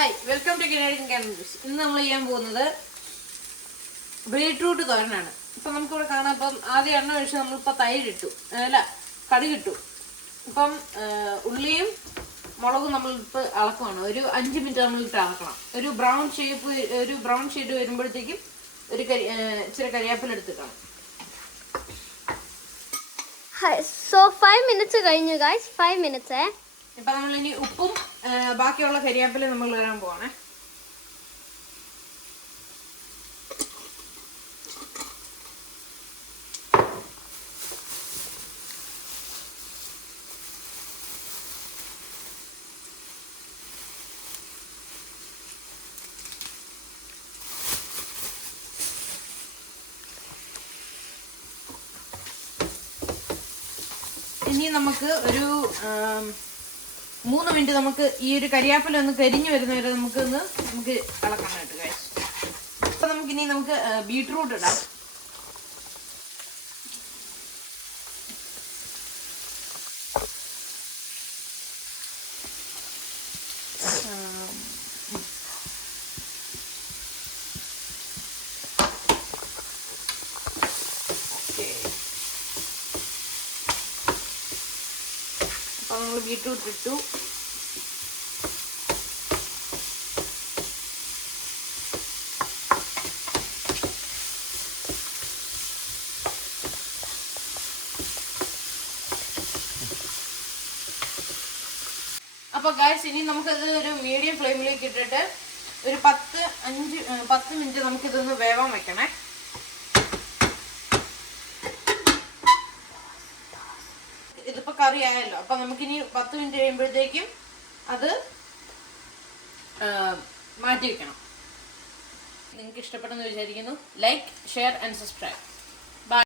Hi welcome to Canadian candles. ഇന്ന് നമ്മൾ ചെയ്യാൻ പോകുന്നത് ബീട്രൂട്ട് തോരനാണ്. ഇപ്പം നമുക്കിവിടെ കാണാം. ഇപ്പം ആദ്യം എണ്ണ ഒഴിച്ച് നമ്മളിപ്പോൾ തൈരിട്ടു, അല്ല കടുകിട്ടു. ഇപ്പം ഉള്ളിയും മുളകും നമ്മളിപ്പോൾ അളക്കുവാണ്. ഒരു 5 മിനിറ്റ് നമ്മളിട്ട് അളക്കണം. ഒരു ബ്രൗൺ ഷെയ്ഡ് വരുമ്പോഴത്തേക്കും ഇച്ചിരി കരിയാപ്പില എടുത്തിട്ടാണ്. So 5 minutes കഴിഞ്ഞു guys, 5 minutes. ഇപ്പം നമ്മളിനി ഉപ്പും ബാക്കിയുള്ള കരിയാപ്പില നമ്മൾ ഇടാൻ പോവാണേ. ഇനി നമുക്ക് ഒരു 3 മിനിറ്റ് നമുക്ക് ഈ ഒരു കരിയാപ്പില ഒന്ന് കരിഞ്ഞു വരുന്നവരെ നമുക്ക് ഇളക്കാനായിട്ട് കഴിച്ചു. അപ്പൊ നമുക്കിനി ബീട്രൂട്ട് ഇടാം. അപ്പോൾ നമ്മൾ ബീട്രൂട്ട് ഇട്ടു. അപ്പോൾ ഗായ്സ് ഇനി നമുക്കത് ഒരു മീഡിയം ഫ്ലെയിമിലേക്ക് ഇട്ടിട്ട് ഒരു 10 മിനിറ്റ് നമുക്കിതൊന്ന് വേവാൻ വെക്കണേ. ഇതിപ്പോൾ കറി ആയല്ലോ. അപ്പം നമുക്കിനി 10 മിനിറ്റ് കഴിയുമ്പോഴത്തേക്കും അത് മാറ്റി വെക്കണം. നിങ്ങൾക്ക് ഇഷ്ടപ്പെട്ടെന്ന് വിചാരിക്കുന്നു. Like, share and subscribe.